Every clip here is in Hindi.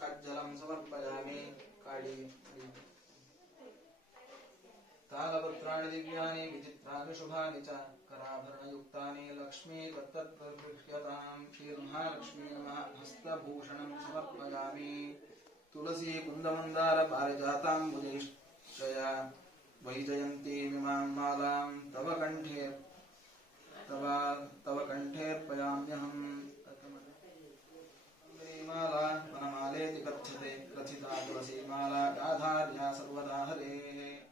कज्जलं समर्पयामि काळी तालपत्राणि दिव्यानि विचित्राणि शुभानि च कराभरणयुक्तानि लक्ष्मी तत्तत्प्रभृह्यतां श्रीर्महालक्ष्मी नमः हस्तभूषणं समर्पयामि। तुलसी कुन्दमन्दार पारिजाताम्बुजैश्चया वैजयन्तीमिमां मालां तव कण्ठे तव तव कण्ठेऽर्पयाम्यहम् माला वनमालेति कथ्यते, कथिता तुलसीमाला गाधार्या सर्वदा हरेः।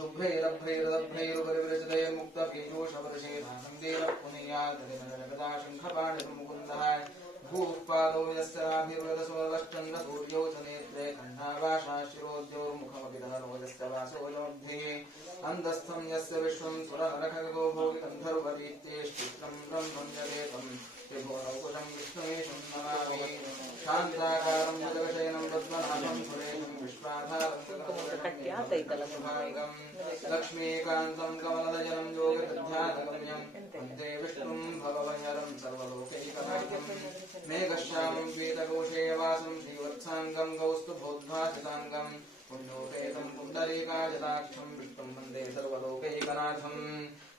शुभ्रैरभ्रैरदभ्रैरुपरिव्रजते मुक्तपीयूषवर्षेधानन्देन पुनयादरिनरगदा शङ्खपाणिर्मुकुन्दः भूः पादौ यस्य नाभिर्वदसोदश्चन्द्र सूर्यौ च नेत्रे खण्डावाशा शिरोद्योर्मुखमपि दहनो यस्य विश्वं विश्वाधारं लक्ष्मीकान्तं कमलदजनं योगदध्यानगम्यं वंदे विष्णुं भगवञ्जरं सर्वलोकैकनाथं मेघश्यामं पीतकोशे वासं श्रीवत्साङ्गं कौस्तुभोद्भासिताङ्गं पुण्योपेतं पुण्डरीकाजलाक्षं विष्णुं वंदे सर्वलोकैकनाथम्।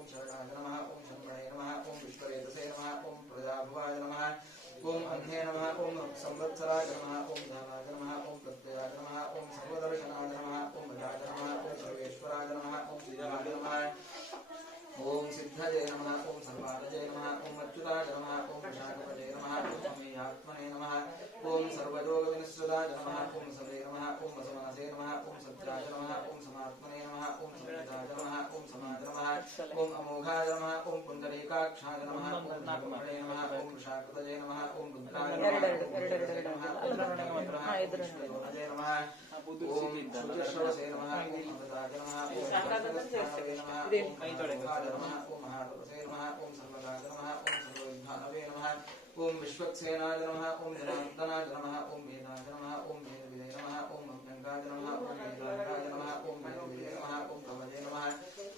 ॐ शरणाय नमः ॐ शम्भणे नमः ॐ विश्ववेदसे नमः ओम प्रजाभुवाय नमः ॐ अन्धे नमः ॐ संवत्सराय नमः ओम धानाय नमः ओम प्रत्ययाय नमः ॐ सर्वदर्शनाय नमः ॐ भजाय नमः ॐ सर्वेश्वराय नमः ॐ श्रीराय नमः ॐ सिद्धये नमः ॐ सर्वादये नमः ॐ अच्युताय नमः ॐ विशाखपते नमः ॐ अमेयात्मने नमः ॐ सर्वयोगविनिश्चिताय नमः ॐ सवे नमः ओम वसुमनसे नमः ॐ सत्याय नमः ॐ समात्मने नमः ॐ संहिताय नमः ॐ समाज ॐ अमोघाय नमः ॐ पुण्डरीकाक्षाय नमः ॐ नागमणे नमः ॐ विशाखपतये नमः ओम रुद्राय नमः विष्णुयोनये नमः ॐ शुचिश्रवसे नमः ॐ अमृताय नमः ॐ सर्वस्याय नमः महादेवाय नमः महातपसे नमः ॐ सर्वदाय नमः सर्वविद्धानवे नमः विश्वक्सेनाय नमः जनार्दनाय नमः ॐ वेदाय नमः ॐ वेदविदे नमः ॐ शंकाय नमः ओम वेदांताय ओम वेदोदय नमः ओम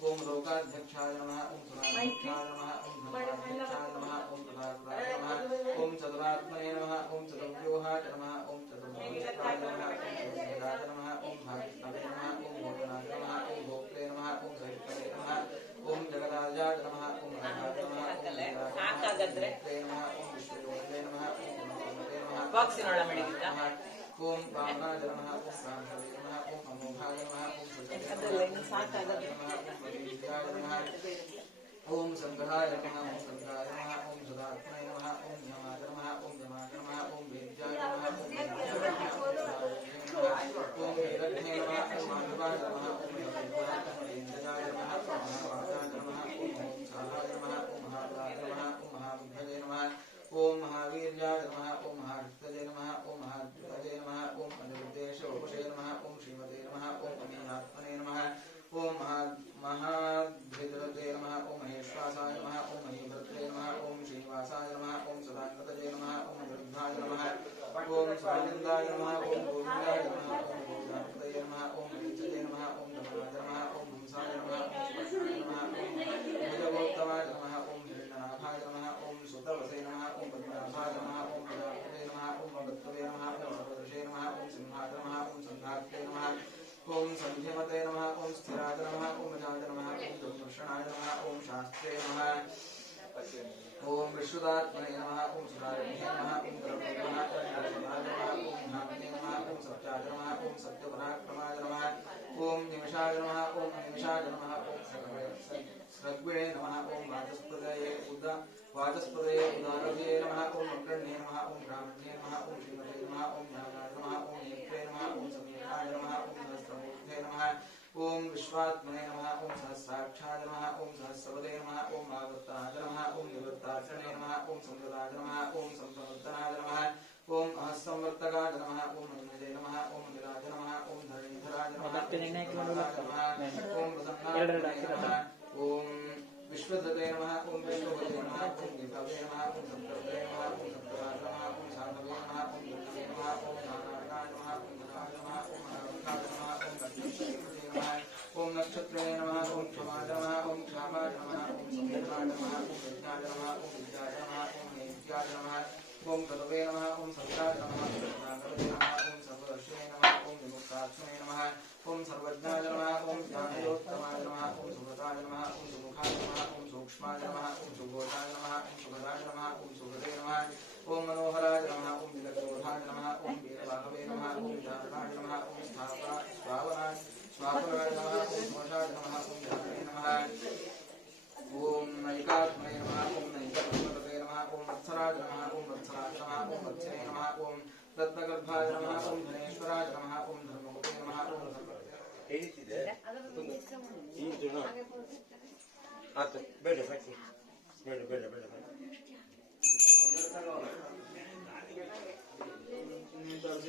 ओम लोकाध्यक्षाय ओम सुराध्यक्षाय ओम धर्माध्यक्षाय नमः ओम तदात्माय नमः ओम चतुरात्मने ओम चतुर्व्यूहाय नमः ओम ಓಂ ವಾಮನಾಯ ನಮಃ ಓಂ ಸಾಂಧವೇ ನಮಃ ಓಂ ಅಮೋಘಾಯ ನಮಃ ಓಂ ಸುಜಯ ಅದೆಲ್ಲ ಇನ್ನು ಸಾಕಾಗದು. ನಮಃ ಓಂ ವೈದ್ಯಾಯ ನಮಃ ಓಂ ಸಂಗ್ರಹಾಯ ನಮಃ गोविन्दाय नमः ॐ गोविन्दाय नमः ॐ गोविन्दाय नमः। ॐ गणेशाय नमः ॐ धर्माय नमः ॐ हंसाय नमः ॐ सुभद्राय नमः ॐ भुजगोत्तमाय नमः ॐ हिरण्यनाभाय नमः ॐ सुतवसे नमः ॐ पद्मनाभाय नमः ॐ प्रजापते नमः ॐ भगवत्तवे नमः ॐ सर्वदृशे नमः ॐ सिंहाय नमः ॐ सन्धात्रे नमः ॐ सन्ध्यमते नमः ॐ स्थिराय नमः ॐ अजाय नमः ॐ दुर्दर्शनाय नमः ॐ शास्त्रे नमः ॐ विश्वदात्मने नमः ॐ सुधारणे नमः ॐ द्रव्ये नमः ॐ नरसिंहाय नमः ॐ ध्याने नमः ॐ सत्याय नमः ॐ सत्यपराक्रमाय नमः ॐ निमिषाय नमः ॐ निमिषाय नमः ॐ सर्वे नमः ॐ वाचस्पदये उद वाचस्पदये उदारभये नमः ॐ अग्रण्ये नमः ॐ ब्राह्मण्ये नमः ॐ श्रीमते नमः ॐ ज्ञानाय नमः ॐ नेत्रे नमः ॐ समीराय नमः ॐ सहस्रमूर्ते नमः ॐ विश्वात्मने नमः ॐ सहस्राक्षाय नमः ॐ सहस्रवदे नमः ॐ भागवताय नमः ॐ निवृत्तार्चने नमः ॐ संवदाय नमः ॐ संप्रवर्तनाय नमः ॐ अहस्संवर्तकाय नमः ॐ मन्मजे नमः ॐ निराज नमः ॐ धरणीधराय नमः ॐ प्रसन्नाय नमः ॐ प्रसन्नाय नमः ॐ विश्वधते नमः ॐ विभवे नमः ॐ संप्रवते नमः ॐ संप्रदाय नमः ॐ साधवे नमः ॐ दुर्गवे नमः ॐ नारायणाय नमः ॐ धनाय नमः ॐ अनामिकाय नमः ॐ लक्ष्मीपते नमः ॐ नक्षत्रे नमः ॐ क्षमाय नमः ॐ क्षामाय नमः ॐ समीराय नमः ॐ यज्ञाय नमः ॐ विद्याय नमः ॐ नैत्याय नमः ॐ कलवे नमः ॐ सत्याय नमः ॐ प्रज्ञाकलवे नमः ॐ सर्वदर्शने नमः ॐ विमुक्तात्मने नमः ॐ सर्वज्ञाय नमः ॐ ज्ञानयोत्तमाय नमः ॐ सुगताय नमः ॐ सुमुखाय नमः ॐ सूक्ष्माय नमः ॐ सुगोधाय नमः ॐ सुगदाय नमः ॐ सुगदे नमः ॐ मनोहराय नमः ॐ विलग्रोधाय नमः ॐ वीरबाहवे नमः ॐ विचारणाय नमः ॐ स्थापना स्वावनाय स्वापनाय नमः ॐ मोषाय नमः ॐ ध्याने नमः ॐ नैकात्मने नमः ॐ नैकपद्मपते नमः ॐ वत्सराय नमः ॐ Thank you.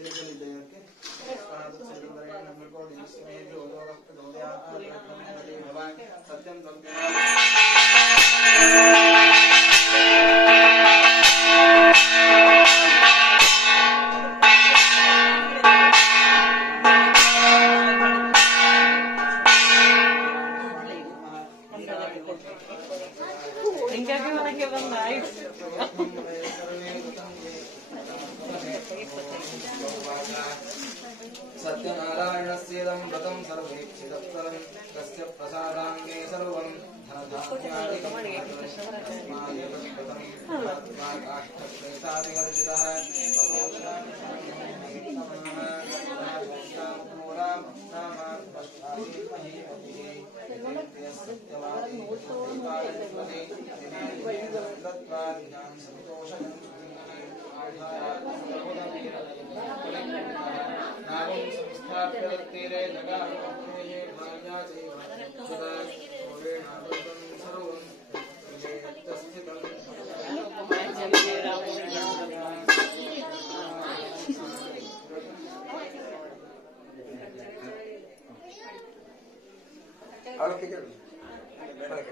na ganito सर्वेक्षिदत्तरं तस्य प्रसादाङ्गे सर्वं धनधान्यादिकं नागं संस्थाप्य तीरे जगामये त्वया चैव सदा घोरेणावृतं सर्वं तस्थितं Ahora que ya Para que.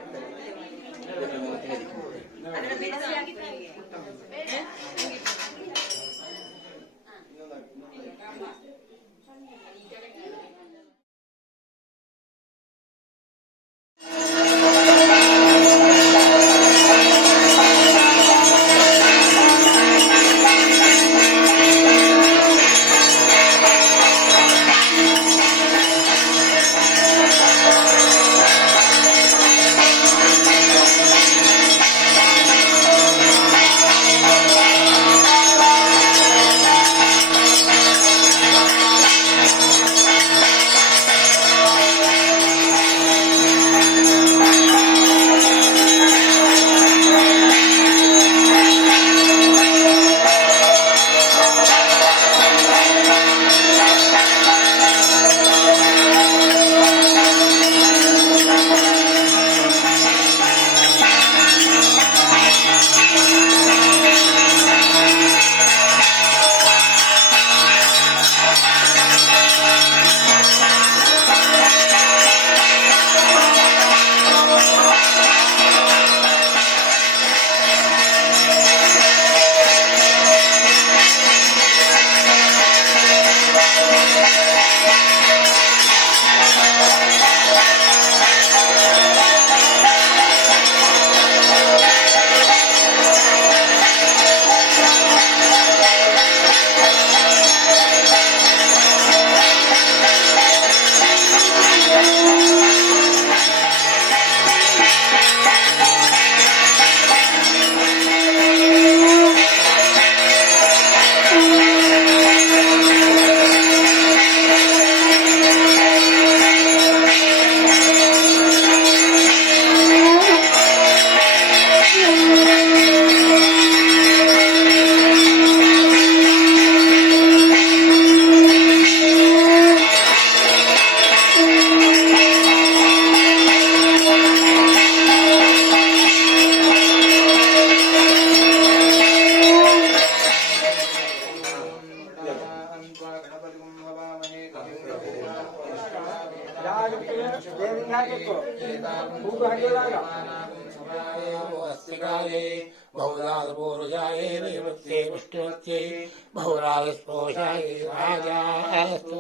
बहुराजस्पोषाये राजास्तु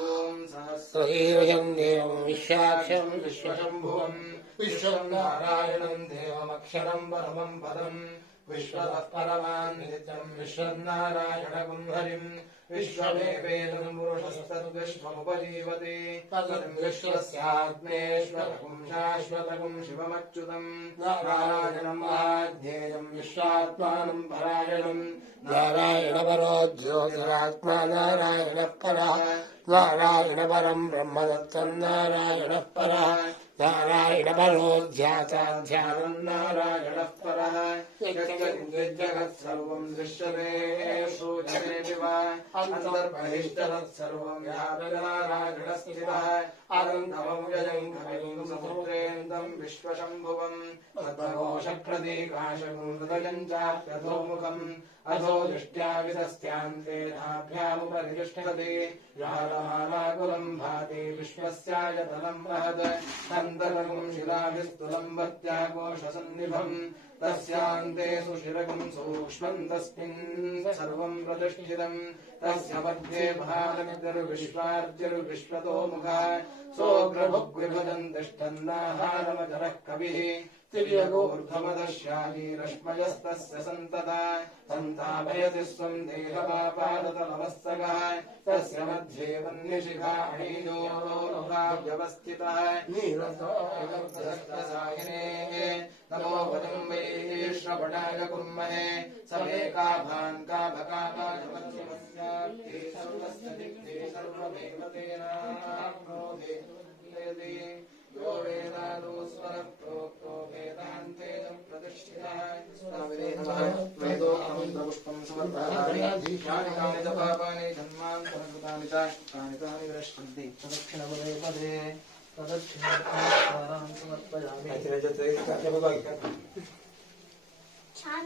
ॐ सहस्र स्वकीयं देवं विश्वाक्षं विश्वशम्भुवम् विश्वं नारायणं देवमक्षरं परमं पदम् विश्वतः परमान् नित्यं विश्वं नारायणगुं हरिम् विश्वमेवेदं पुरुषस्तद्विश्वमुपजीवते तदं विश्वस्यात्मेश्वरगुं शाश्वतगुं शिवमच्युतम् नारायणं महाध्येयं विश्वात्मानं परायणम् नारायणपरो ज्योतिरात्मा नारायणः परः नारायणपरं ब्रह्मदत्तं नारायणः परः नारायणबलोऽध्यातान् ध्यानम् नारायणः जगत् सर्वम् दृश्यते सर्वम् यादयारायणस्थिवः अनन्दमजम् सह विश्वशम्भुवम् तत्रोषप्रदे काशम् हृदयम् च रथोमुखम् अधो दृष्ट्या विदस्यान्ते नाभ्यामुपरिष्ठति जालमालाकुलम् भाति विश्वस्यायतरम् महत् शिलाभिस्तुलम् शिलाभिस्तुलम्बत्याकोषसन्निभम् तस्यान्ते सुशिरकम् सूक्ष्मम् तस्मिन् सर्वम् प्रतिष्ठितम् तस्य मध्ये भारमितरुर्विश्वार्जिर्विश्वतोमुखः सोऽग्रभुविभजम् तिष्ठन्नाहारमचरः कविः। तिर्यगोर्ध्वमदश्यामी रश्मयस्तस्य सन्तता। सन्तापयति स्वम् देहपापादतलवस्तकः तस्य मध्ये वह्निशिखाणीयोगाव्यवस्थितः नीरसायने नमो वदम् वै श्रवणाय कुर्महे समेकाभान् सर्वस्य दिग्धे सर्वमेव तेनाप्नोति यो वेदादो स्वरः प्रोक्तो वेदान्ते प्रतिष्ठितः वेदो अमन्त्रपुष्पं समर्पयामि। यानि कानि च पापानि जन्मान्तरकृतानि च। तानि तानि विनश्यन्ति प्रदक्षिणपदे पदे प्रदक्षिणोपचारान् समर्पयामि। छान